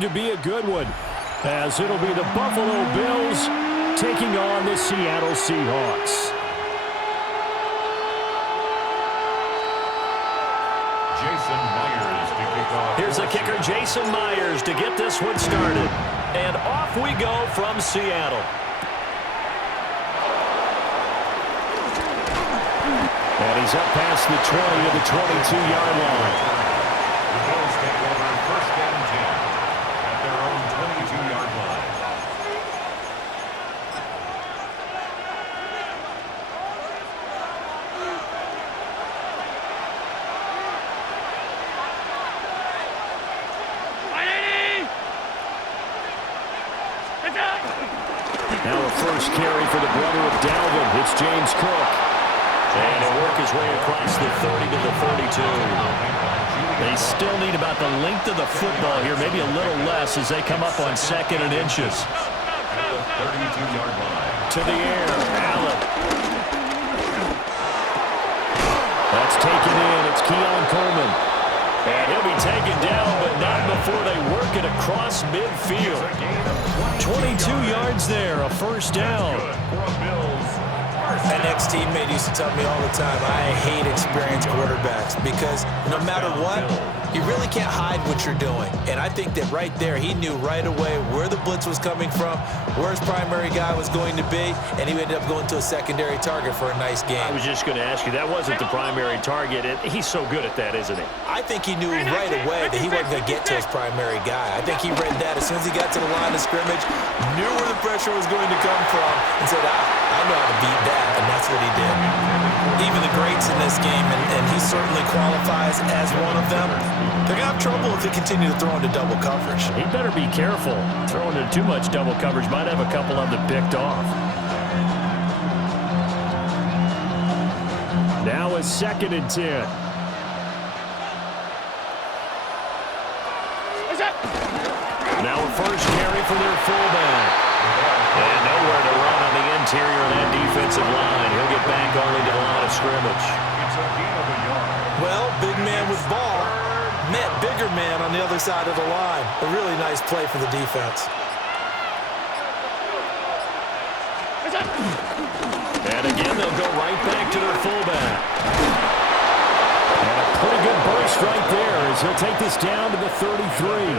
To be a good one, as it'll be the Buffalo Bills taking on the Seattle Seahawks. Jason Myers to kick off. Here's the kicker, Jason Myers, to get this one started. And off we go from Seattle. And he's up past the 20 to the 22-yard line. The Bills take over first and 10 at their own 22-yard line. Now a first carry for the brother of Dalvin. It's James Cook. And he'll work his way across the 30 to the 32. They still need about the length of the football here, maybe a little less as they come up on second and inches. At the 32-yard line. To the air, Allen. That's taken in. It's Keon Coleman. And he'll be taken down, but not before they work it across midfield. 22 yards there, a first down. An ex-teammate used to tell me all the time, I hate experienced quarterbacks because no matter what, you really can't hide what you're doing. And I think that right there, he knew right away where the blitz was coming from, where his primary guy was going to be, and he ended up going to a secondary target for a nice game. I was just going to ask you, that wasn't the primary target. He's so good at that, isn't he? I think he knew right away that he wasn't going to get to his primary guy. I think he read that as soon as he got to the line of scrimmage, knew where the pressure was going to come from, and said, I know how to beat that, and that's what he did. Even the greats in this game, and he certainly qualifies as one of them, they're going to have trouble if they continue to throw into double coverage. He better be careful. Throwing into too much double coverage might have a couple of them picked off. Now a second and 10. Now a first carry for their fullback. And nowhere to run on the interior of that defensive line. He'll get back only to the line of scrimmage. It's a gain of a yard. Well, big man with ball met bigger man on the other side of the line. A really nice play for the defense. And again, they'll go right back to their fullback. And a pretty good burst right there as he'll take this down to the 33.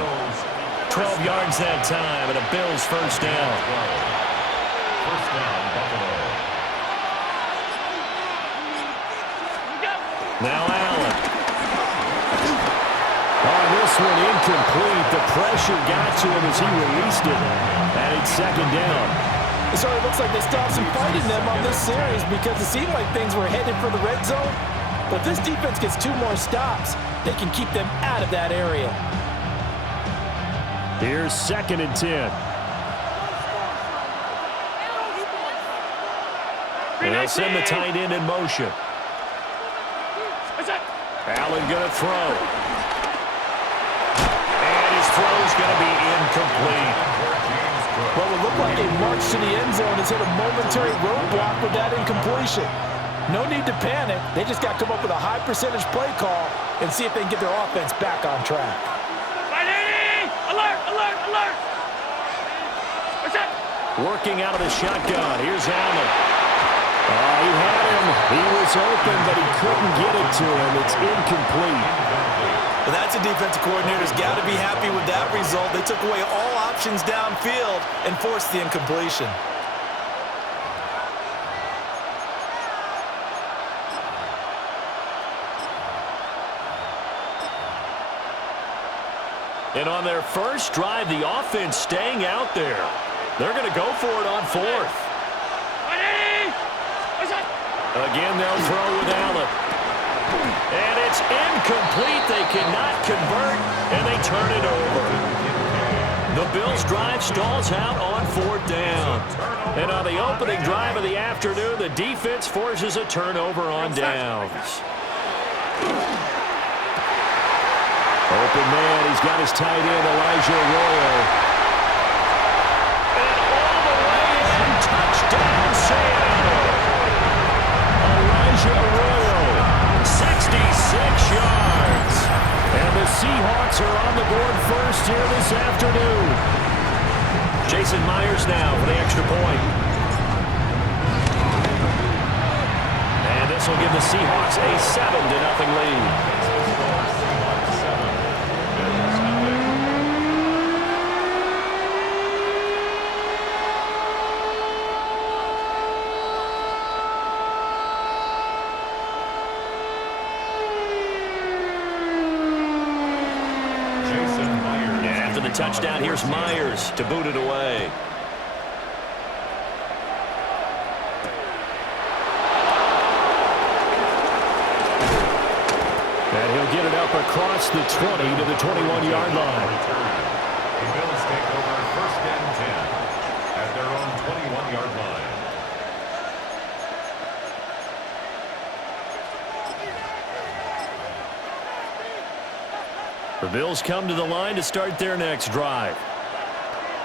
12 yards that time, and a Bills first down. First down, Buffalo. Now Allen. On this one, incomplete. The pressure got to him as he released it. And it's second down. So it looks like they stopped some fighting them on this series because it seemed like things were headed for the red zone. But this defense gets 2 more stops. They can keep them out of that area. Here's second and 10. And they'll send the tight end in motion. Allen going to throw. And his throw's going to be incomplete. Well, it looked like a march to the end zone has hit a momentary roadblock with that incompletion. No need to panic. They just got to come up with a high percentage play call and see if they can get their offense back on track. Alert! Alert! Alert! What's that? Working out of the shotgun. Here's Allen. He had him. He was open, but he couldn't get it to him. It's incomplete. Well, that's a defensive coordinator's got to be happy with that result. They took away all options downfield and forced the incompletion. And on their first drive, the offense staying out there. They're going to go for it on fourth. Again, they'll throw with Allen. And it's incomplete. They cannot convert, and they turn it over. The Bills' drive stalls out on fourth down. And on the opening drive of the afternoon, the defense forces a turnover on downs. Open man, he's got his tight end, Elijah Arroyo. And all the way in, touchdown, Seattle. Elijah Arroyo, 66 yards. And the Seahawks are on the board first here this afternoon. Jason Myers now for the extra point. And this will give the Seahawks a 7-0 lead. Touchdown, here's Myers to boot it away. And he'll get it up across the 20 to the 21-yard line. The Bills take over 1st and 10 at their own 21-yard line. The Bills come to the line to start their next drive.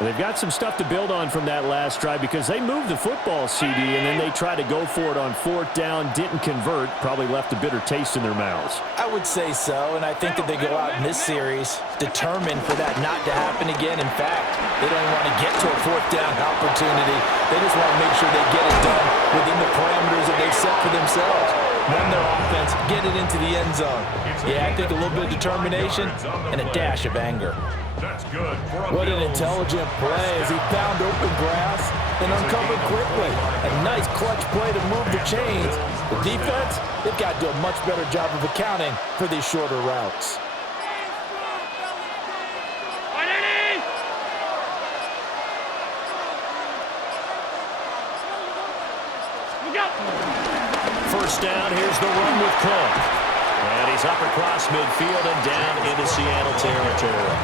They've got some stuff to build on from that last drive because they moved the football, CD, and then they tried to go for it on 4th down, didn't convert, probably left a bitter taste in their mouths. I would say so, and I think that they go out in this series determined for that not to happen again. In fact, they don't want to get to a 4th down opportunity. They just want to make sure they get it done within the parameters that they've set for themselves. Run their offense, get it into the end zone. Yeah, I think a little bit of determination and a dash of anger. That's good. What an intelligent play as he found open grass and uncovered quickly. A nice clutch play to move the chains. The defense, they've got to do a much better job of accounting for these shorter routes. First down, here's the run with Cook. And he's up across midfield and down into Seattle territory.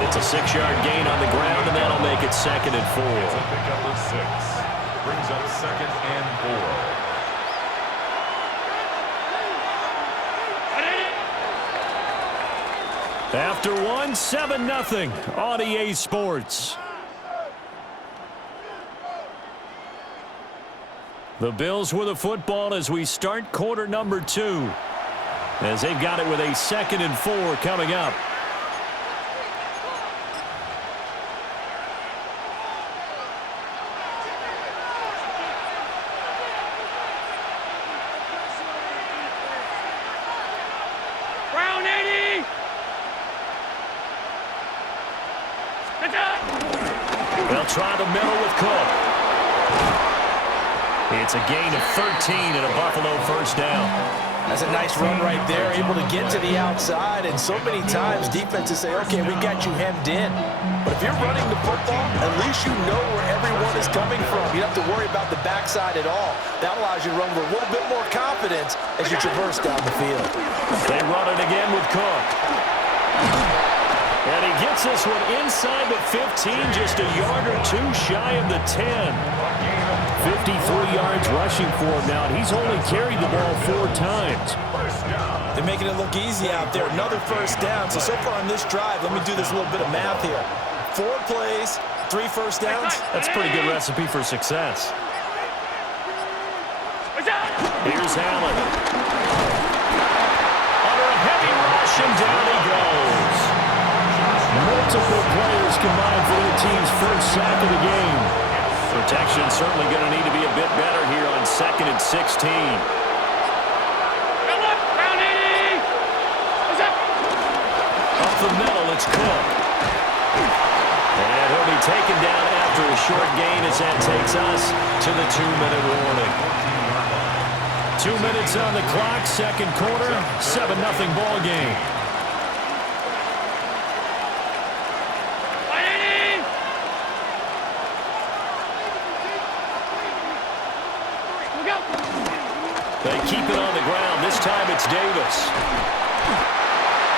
It's a 6-yard gain on the ground, and that'll make it 2nd and 4. It's a pickup of 6. Brings up 2nd and 4. After one, 7-0 on EA Sports. The Bills with the football as we start quarter number 2. As they've got it with a 2nd and 4 coming up. Brown 80! They'll try the middle with Cook. It's a gain of 13 and a Buffalo first down. That's a nice run right there, able to get to the outside. And so many times defenses say, okay, we got you hemmed in. But if you're running the football, at least you know where everyone is coming from. You don't have to worry about the backside at all. That allows you to run with a little bit more confidence as you traverse down the field. They run it again with Cook. And he gets this one inside the 15, just a yard or two shy of the 10. 53 yards rushing for him now, and he's only carried the ball 4 times. They're making it look easy out there. Another first down. So far on this drive, let me do this little bit of math here. 4 plays, 3 first downs. That's a pretty good recipe for success. Here's Allen. Under a heavy rush, and down he goes. Multiple players combined for their team's first sack of the game. Protection certainly going to need to be a bit better here on 2nd and 16. Up the middle, it's Cook. And he'll be taken down after a short gain as that takes us to the 2-minute warning. 2 minutes on the clock, 2nd quarter, 7-0 ball game. They keep it on the ground. This time it's Davis.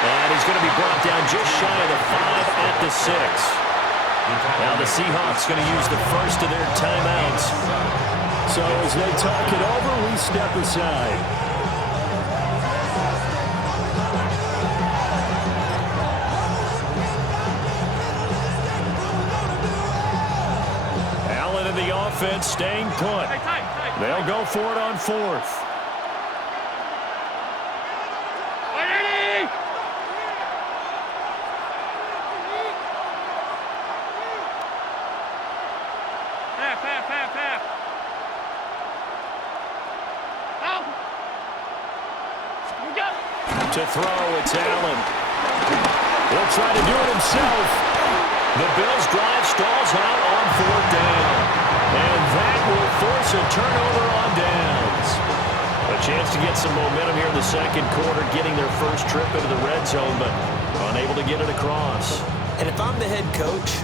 And he's going to be brought down just shy of the 5 at the 6. Now the Seahawks going to use the first of their timeouts. So as they talk it over, we step aside. Allen in the offense staying put. They'll go for it on 4th. half. Out. You go. To throw, it's Allen. He'll try to do it himself. The Bills' drive stalls out on 4th down. And that will force a turnover on downs. A chance to get some momentum here in the second quarter, getting their first trip into the red zone, but unable to get it across. And if I'm the head coach,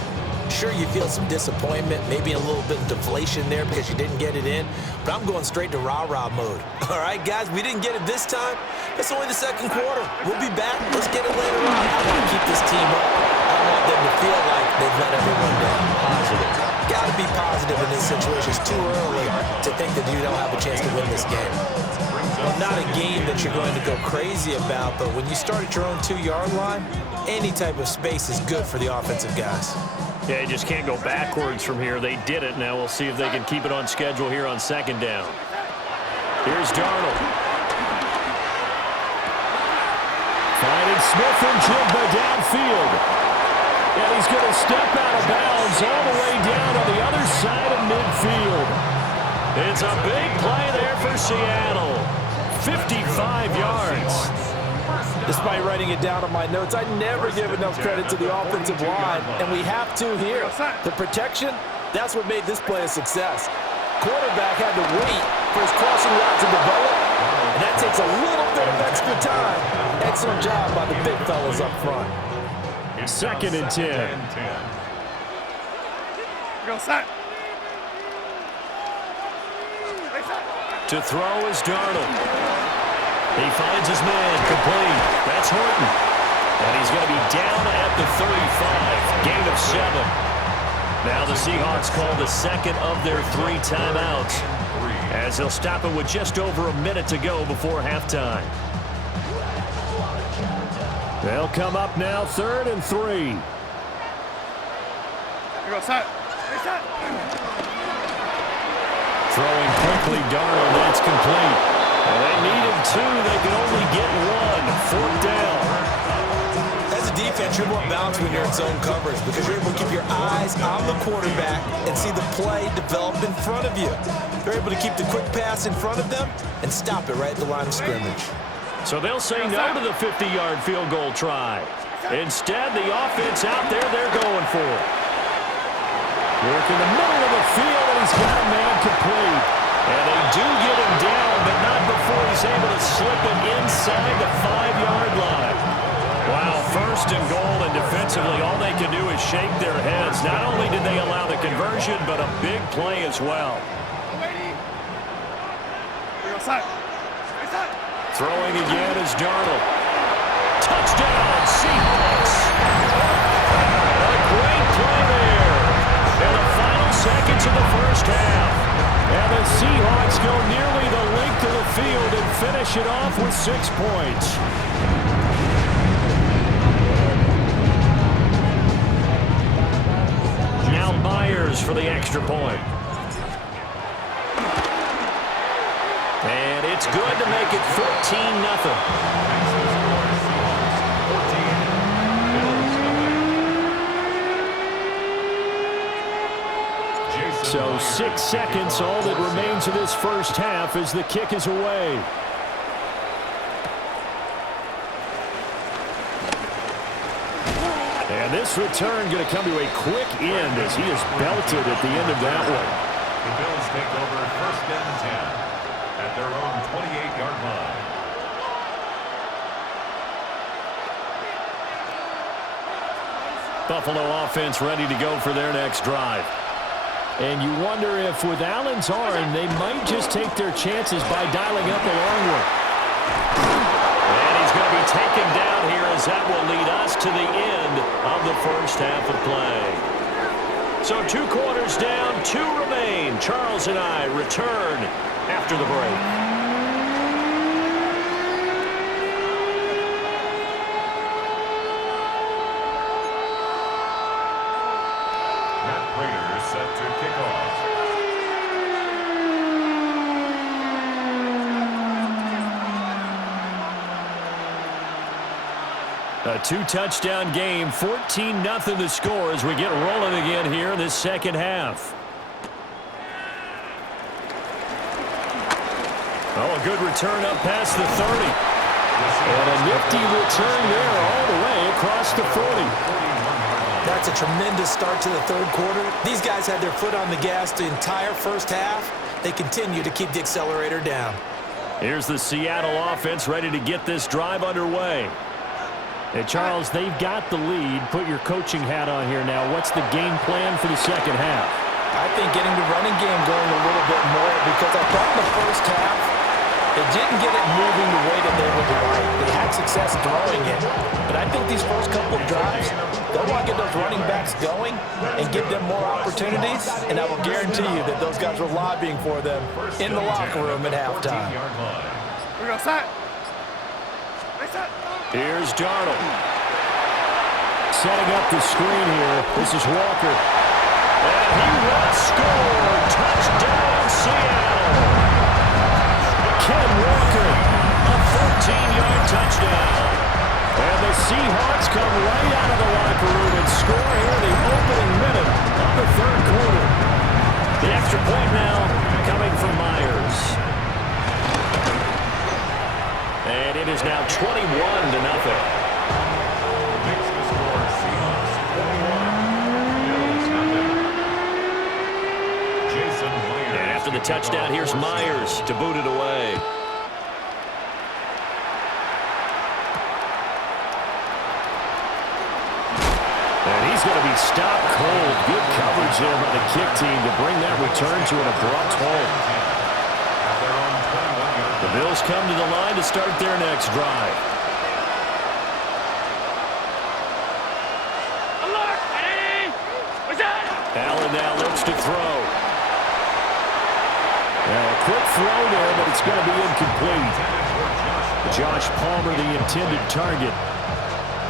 sure, you feel some disappointment, maybe a little bit of deflation there because you didn't get it in, but I'm going straight to rah-rah mode. All right, guys, we didn't get it this time. It's only the second quarter. We'll be back. Let's get it later on. I want to keep this team up. I want them to feel like they've let everyone down. Positive. Got to be positive in this situation. It's too early to think that you don't have a chance to win this game. Well, not a game that you're going to go crazy about, but when you start at your own 2-yard line, any type of space is good for the offensive guys. Yeah, you just can't go backwards from here. They did it. Now we'll see if they can keep it on schedule here on 2nd down. Here's Darnold. Finding Smith and Jigba downfield. And he's going to step out of bounds all the way down on the other side of midfield. It's a big play there for Seattle. 55 yards. Despite writing it down on my notes, I never give enough credit to the offensive line, and we have to here. The protection, that's what made this play a success. Quarterback had to wait for his crossing route to develop, and that takes a little bit of extra time. Excellent job by the big fellas up front. 2nd and 10. Go set. To throw is Darnold. He finds his man, complete. That's Horton. And he's going to be down at the 35, gain of 7. Now the Seahawks call the second of their 3 timeouts, as they'll stop it with just over a minute to go before halftime. They'll come up now, 3rd and 3. Go set. Throwing quickly, Darnold, that's complete. They needed 2, they could only get 1. 4th down. As a defense, you're more balanced when you're in zone coverage because you're able to keep your eyes on the quarterback and see the play develop in front of you. You're able to keep the quick pass in front of them and stop it right at the line of scrimmage. So they'll say no to the 50-yard field goal try. Instead, the offense out there, they're going for it. Work in the middle of the field, and he's got a man complete. And they do get him down, but not before he's able to slip it inside the 5-yard line. Wow, 1st and goal, and defensively, all they can do is shake their heads. Not only did they allow the conversion, but a big play as well. Throwing again is Darnold. Touchdown, Seahawks. A great play there. And the final seconds of the first half. And the Seahawks go nearly the length of the field and finish it off with 6 points. Now Myers for the extra point. And it's good to make it 14-0. So 6 seconds, all that remains of this first half as the kick is away. And this return going to come to a quick end as he is belted at the end of that one. The Bills take over 1st and 10 at their own 28-yard line. Buffalo offense ready to go for their next drive. And you wonder if with Allen's arm, they might just take their chances by dialing up a long one. And he's going to be taken down here as that will lead us to the end of the first half of play. So 2 quarters down, 2 remain. Charles and I return after the break. Set to kick off. A 2-touchdown game, 14-0 the score as we get rolling again here in this second half. Oh, a good return up past the 30. And a nifty return there all the way across the 40. That's a tremendous start to the third quarter. These guys had their foot on the gas the entire first half. They continue to keep the accelerator down. Here's the Seattle offense ready to get this drive underway. Hey, Charles, they've got the lead. Put your coaching hat on here now. What's the game plan for the second half? I think getting the running game going a little bit more, because I thought in the first half they didn't get it moving the way that they would like. They had success throwing it. But I think these first couple of drives, they'll want to get those running backs going and give them more opportunities. And I will guarantee you that those guys were lobbying for them in the locker room at halftime. We go set. Here's Darnold. Setting up the screen here. This is Walker. And he will score. Touchdown, Seattle. Ken Walker, a 14-yard touchdown. And the Seahawks come right out of the locker room and score here in the opening minute of the third quarter. The extra point now coming from Myers. And it is now 21-0. Makes the score Seahawks 21, Bills 0. Jason Myers. And after the touchdown, here's Myers to boot it away. And he's going to be stopped cold. Good coverage there by the kick team to bring that return to an abrupt halt. The Bills come to the line to start their next drive. Allen now looks to throw. Now a quick throw there, but it's going to be incomplete. Josh Palmer, the intended target.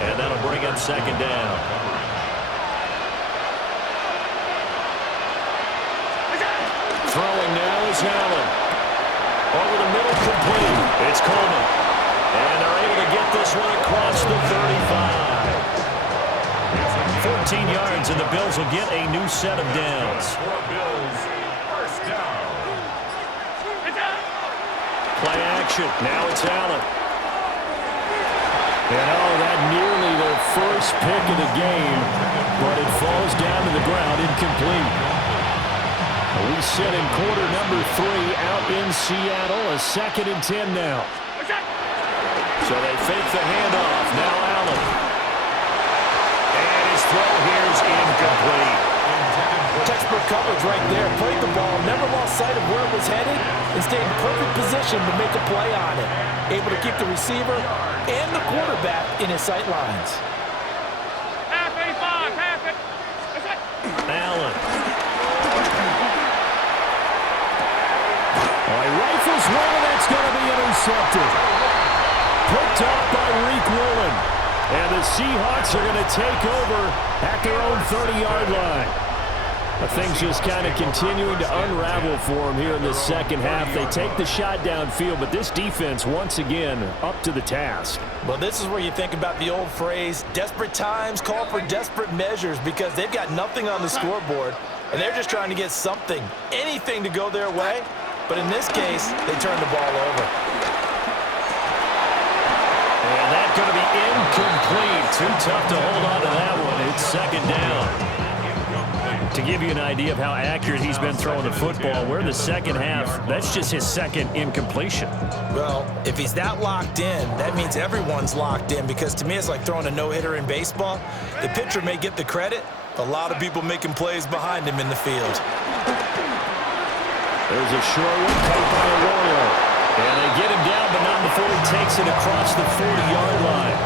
And that'll bring up second down. Throwing now is Allen. Over the middle, complete. It's Coleman. And they're able to get this one across the 35. 14 yards, and the Bills will get a new set of downs. Bills, first down. Play action. Now it's Allen. And oh, that nearly their first pick of the game, but it falls down to the ground, incomplete. We sit in quarter number 3 out in Seattle, a 2nd and 10 now. So they fake the handoff. Now Allen. And his throw here is incomplete. Textbook coverage right there. Played the ball, never lost sight of where it was headed, and stayed in perfect position to make a play on it. Able to keep the receiver and the quarterback in his sight lines. Allen. He rifles one, and that's going to be intercepted. Picked off by Reek Woolen. And the Seahawks are going to take over at their own 30-yard line. Things just kind of continuing to unravel for them here in the second half. They take the shot downfield, but this defense, once again, up to the task. Well, this is where you think about the old phrase, desperate times call for desperate measures, because they've got nothing on the scoreboard, and they're just trying to get something, anything to go their way. But in this case, they turn the ball over. And that's going to be incomplete. Too tough to hold on to that one. It's second down. To give you an idea of how accurate he's been throwing the football, we're in the second half. That's just his second incompletion. Well, if he's that locked in, that means everyone's locked in, because to me it's like throwing a no-hitter in baseball. The pitcher may get the credit, a lot of people making plays behind him in the field. There's a short one caught by Arroyo. And they get him down, but not before he takes it across the 40-yard line.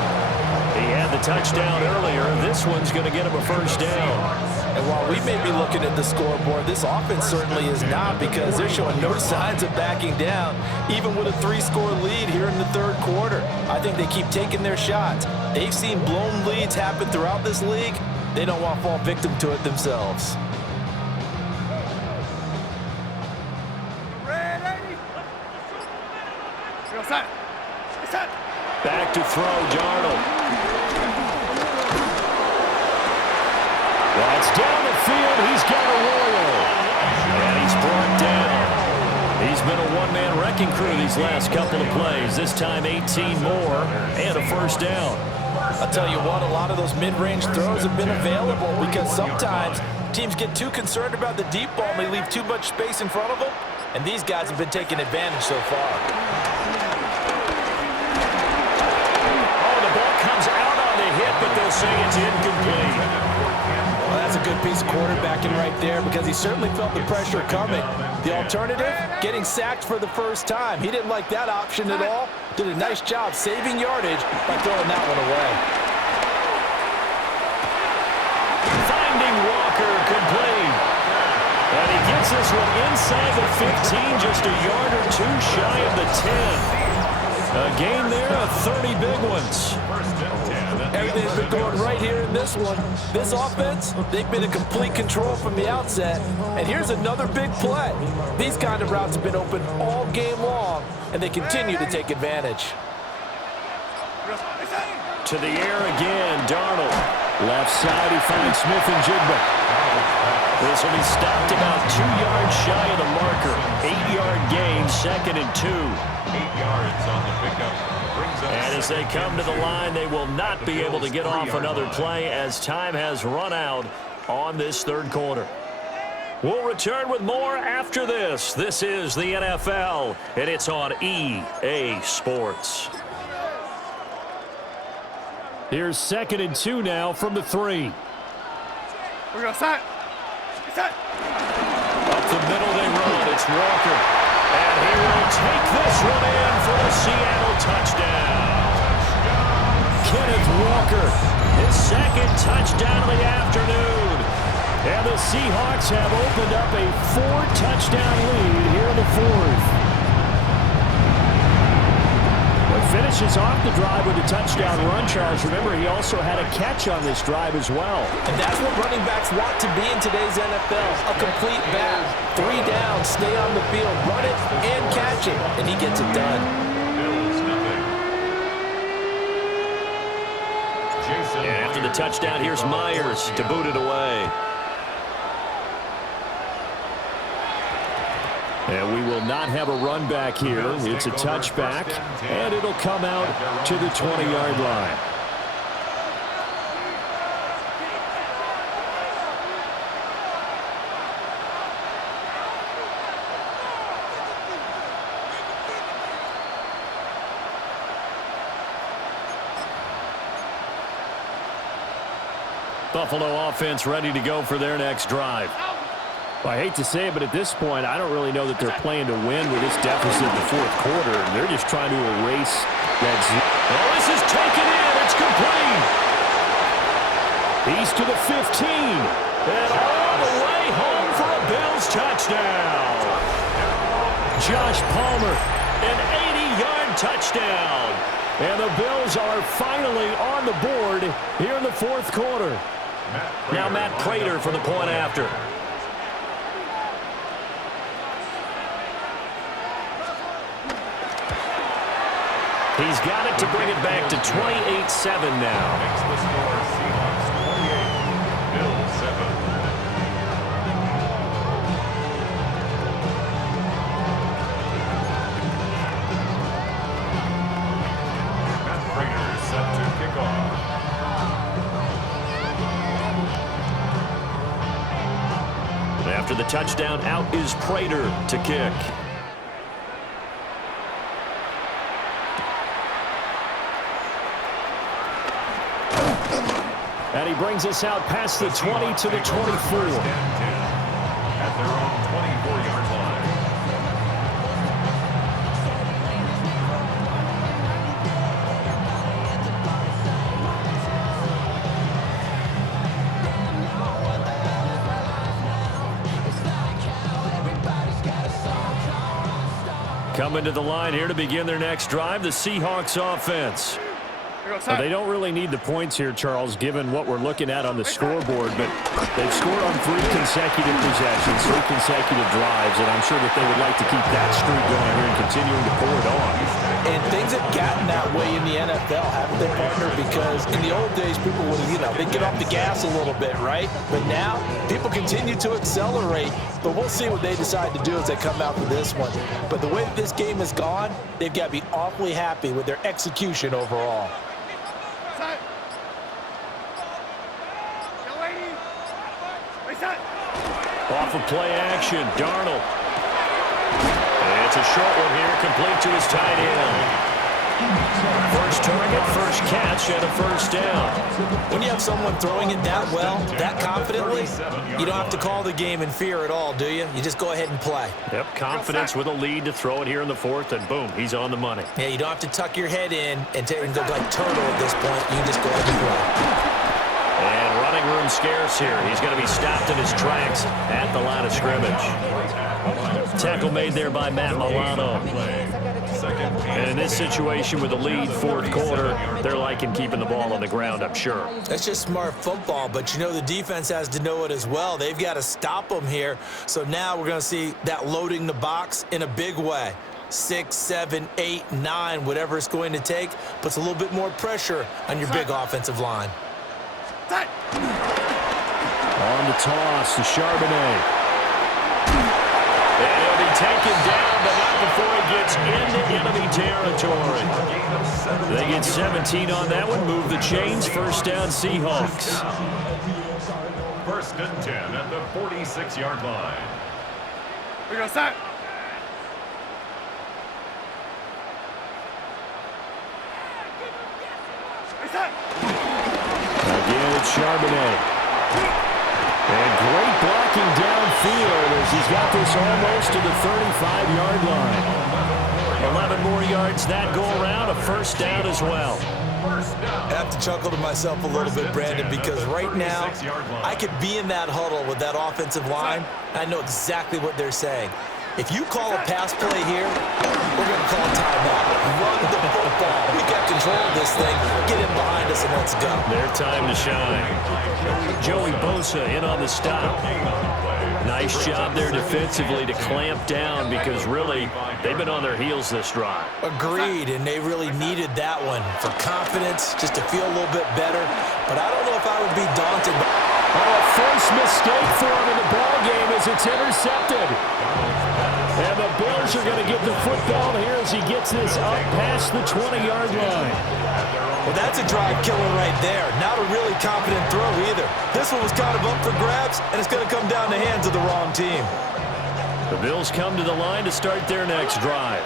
He had the touchdown earlier. This one's going to get him a first down. And while we may be looking at the scoreboard, this offense certainly is not, because they're showing no signs of backing down, even with a 3-score lead here in the third quarter. I think they keep taking their shots. They've seen blown leads happen throughout this league. They don't want to fall victim to it themselves. Back to throw, Darnold. That's down the field. He's got Arroyo. And he's brought down. He's been a one-man wrecking crew these last couple of plays. This time 18 more and a first down. I'll tell you what, a lot of those mid-range throws have been available because sometimes teams get too concerned about the deep ball and they leave too much space in front of them, and these guys have been taking advantage so far. Oh, the ball comes out on the hit, but they'll say it's incomplete. Well, that's a good piece of quarterbacking right there because he certainly felt the pressure coming. The alternative, getting sacked for the first time. He didn't like that option at all. Did a nice job saving yardage by throwing that one away. Finding Walker complete. And he gets this one inside the 15, just a yard or two shy of the 10. A gain there of 30 big ones. Everything's been going right here in this one. This offense, they've been in complete control from the outset. And here's another big play. These kind of routes have been open all game long, and they continue to take advantage. To the air again, Darnold. Left side, he finds Smith and Jigba. This will be stopped about 2 yards shy of the marker. 8-yard gain, 2nd and 2. 8 yards on the pickup. And as they come to the line, they will not be able to get off another play as time has run out on this third quarter. We'll return with more after this. This is the NFL, and it's on EA Sports. Here's 2nd and 2 now from the 3. We're going to set. Set. Up the middle they run. It's Walker. And he will take this one in for a Seattle touchdown. Kenneth Walker, his 2nd touchdown of the afternoon. And the Seahawks have opened up a 4-touchdown lead here in the 4th. Finishes off the drive with a touchdown run, Charles. Remember, he also had a catch on this drive as well. And that's what running backs want to be in today's NFL, a complete back. 3 down, stay on the field, run it and catch it, and he gets it done. And after the touchdown, here's Myers to boot it away. And we will not have a run back here. It's a touchback, and it'll come out to the 20-yard line. Buffalo offense ready to go for their next drive. Well, I hate to say it, but at this point, I don't really know that they're playing to win with this deficit in the 4th quarter. They're just trying to erase that. Well, this is taken in. It's complete. He's to the 15. And all the way home for a Bills touchdown. Josh Palmer, an 80-yard touchdown. And the Bills are finally on the board here in the 4th quarter. Now Matt Prater for the point after. He's got it to bring it back to 28-7 now. Makes the score Seahawks 28, Bills 7. Matt Prater set to kick off. After the touchdown, out is Prater to kick. And he brings us out past the 20 to the 24. At their own 24-yard line. Coming to the line here to begin their next drive, the Seahawks offense. Well, they don't really need the points here, Charles, given what we're looking at on the scoreboard, but they've scored on 3 consecutive possessions, 3 consecutive drives, and I'm sure that they would like to keep that streak going here and continuing to pour it on. And things have gotten that way in the NFL, haven't they, partner? Because in the old days, people would, they'd get off the gas a little bit, right? But now, people continue to accelerate, but we'll see what they decide to do as they come out for this one. But the way that this game has gone, they've got to be awfully happy with their execution overall. Off of play action, Darnold. And it's a short one here, complete to his tight end. First target, first catch, and a first down. When you have someone throwing it that well, that confidently, you don't have to call the game in fear at all, do you? You just go ahead and play. Yep, confidence with a lead to throw it here in the 4th, and boom, he's on the money. Yeah, you don't have to tuck your head in and go like turtle at this point. You just go ahead and play. And running room scarce here. He's going to be stopped in his tracks at the line of scrimmage. Tackle made there by Matt Milano. And in this situation with the lead, 4th quarter, they're liking keeping the ball on the ground, I'm sure. That's just smart football, but the defense has to know it as well. They've got to stop them here. So now we're going to see that loading the box in a big way. 6, 7, 8, 9, whatever it's going to take, puts a little bit more pressure on your big offensive line. On the toss to Charbonnet. And he'll be taken down, but not before he gets into enemy territory. They get 17 on that one, move the chains, first down Seahawks. 1st and 10 at the 46-yard line. We're going to start. Again, it's Charbonnet. And great blocking downfield as he's got this almost to the 35-yard line. 11 more yards that go around, a first down as well. I have to chuckle to myself a little bit, Brandon, because right now I could be in that huddle with that offensive line, and I know exactly what they're saying. If you call a pass play here, we're going to call a timeout. Run the football. We got control of this thing. Get in behind us and let's go. Their time to shine. Joey Bosa in on the stop. Nice job there defensively to clamp down because really they've been on their heels this drive. Agreed, and they really needed that one for confidence, just to feel a little bit better. But I don't know if I would be daunted. Oh, first mistake for him in the ball game as it's intercepted. And the Bills are going to get the football here as he gets this up past the 20-yard line. Well, that's a drive killer right there. Not a really confident throw either. This one was kind of up for grabs, and it's going to come down the hands of the wrong team. The Bills come to the line to start their next drive.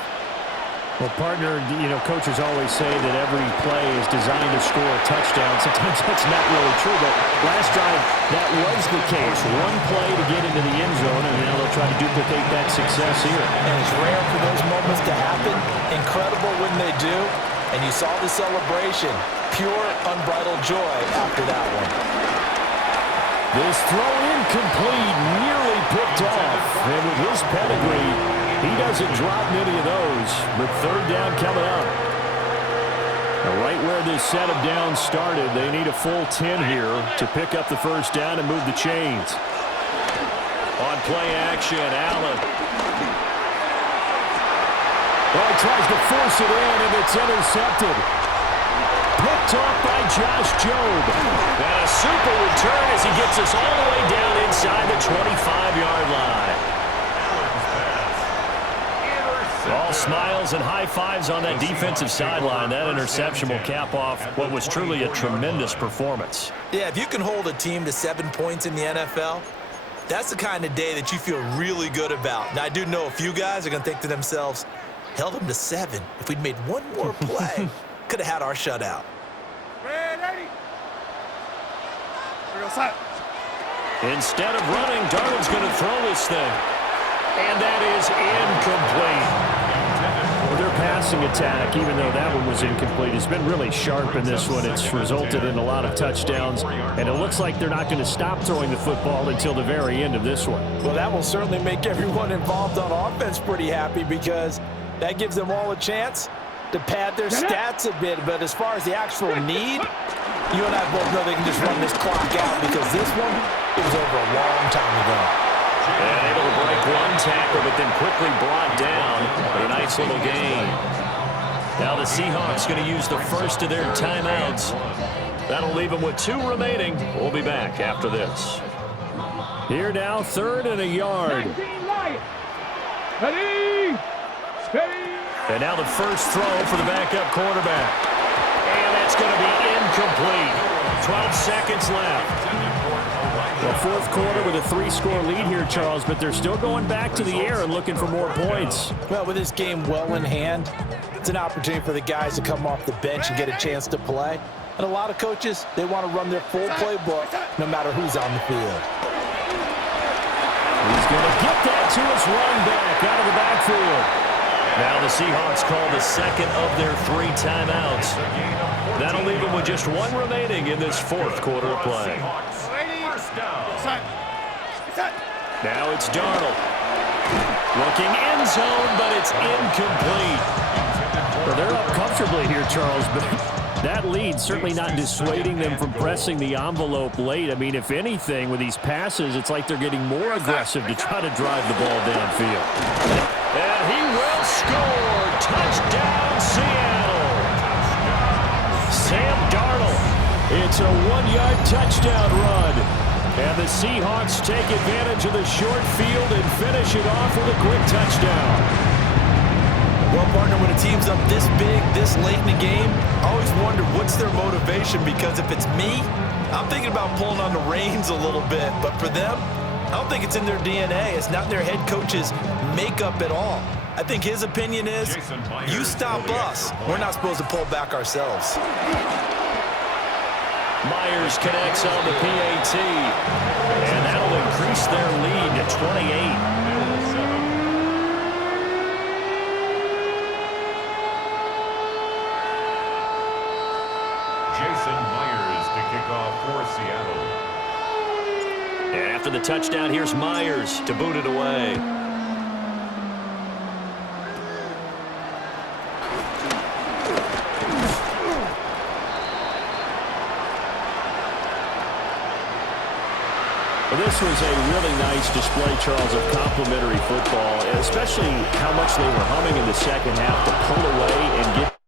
Well, partner, coaches always say that every play is designed to score a touchdown. Sometimes that's not really true, but last drive, that was the case. One play to get into the end zone, and now they'll try to duplicate that success here. And it's rare for those moments to happen. Incredible when they do. And you saw the celebration. Pure, unbridled joy after that one. This throw incomplete, nearly picked off. And with his pedigree, he doesn't drop many of those. But 3rd down coming up. Now, right where this set of downs started, they need a full 10 here to pick up the first down and move the chains. On play action, Allen. Oh, he tries to force it in, and it's intercepted. Picked off by Josh Jobe. And a super return as he gets us all the way down inside the 25-yard line. All smiles and high fives on that defensive sideline. That interception will cap off what was truly a tremendous performance. Yeah, if you can hold a team to 7 points in the NFL, that's the kind of day that you feel really good about. Now, I do know a few guys are going to think to themselves, held them to 7. If we'd made one more play, could have had our shutout. Ready? We're going to start. Instead of running, Darnold's going to throw this thing. And that is incomplete. Well, their passing attack, even though that one was incomplete, has been really sharp in this one. It's resulted in a lot of touchdowns, and it looks like they're not going to stop throwing the football until the very end of this one. Well, that will certainly make everyone involved on offense pretty happy because that gives them all a chance to pad their stats a bit, but as far as the actual need, you and I both know they can just run this clock out because this one, it was over a long time ago. And able to break one tackle, but then quickly brought down. But a nice little gain. Now the Seahawks going to use the first of their timeouts. That'll leave them with 2 remaining. We'll be back after this. Here now, 3rd and a yard. Ready, steady. And now the first throw for the backup quarterback. And that's going to be incomplete. 12 seconds left. The fourth quarter with a 3-score lead here, Charles, but they're still going back to the air and looking for more points. Well, with this game well in hand, it's an opportunity for the guys to come off the bench and get a chance to play. And a lot of coaches, they want to run their full playbook no matter who's on the field. He's going to get that to his run back out of the backfield. Now the Seahawks call the second of their 3 timeouts. That'll leave them with just 1 remaining in this 4th quarter of play. Now it's Darnold. Looking end zone, but it's incomplete. Well, they're up comfortably here, Charles, but that lead certainly not dissuading them from pressing the envelope late. I mean, if anything, with these passes, it's like they're getting more aggressive to try to drive the ball downfield. And he will score. Touchdown, Seattle. Sam Darnold. It's a 1-yard touchdown run. And the Seahawks take advantage of the short field and finish it off with a quick touchdown. Well, partner, when a team's up this big, this late in the game, I always wonder what's their motivation, because if it's me, I'm thinking about pulling on the reins a little bit. But for them, I don't think it's in their DNA. It's not their head coach's makeup at all. I think his opinion is, you stop us, we're not supposed to pull back ourselves. Myers connects on the PAT, and that'll increase their lead to 28. Jason Myers to kick off for Seattle. And after the touchdown, here's Myers to boot it away. This was a really nice display, Charles, of complimentary football, especially how much they were humming in the second half to pull away and get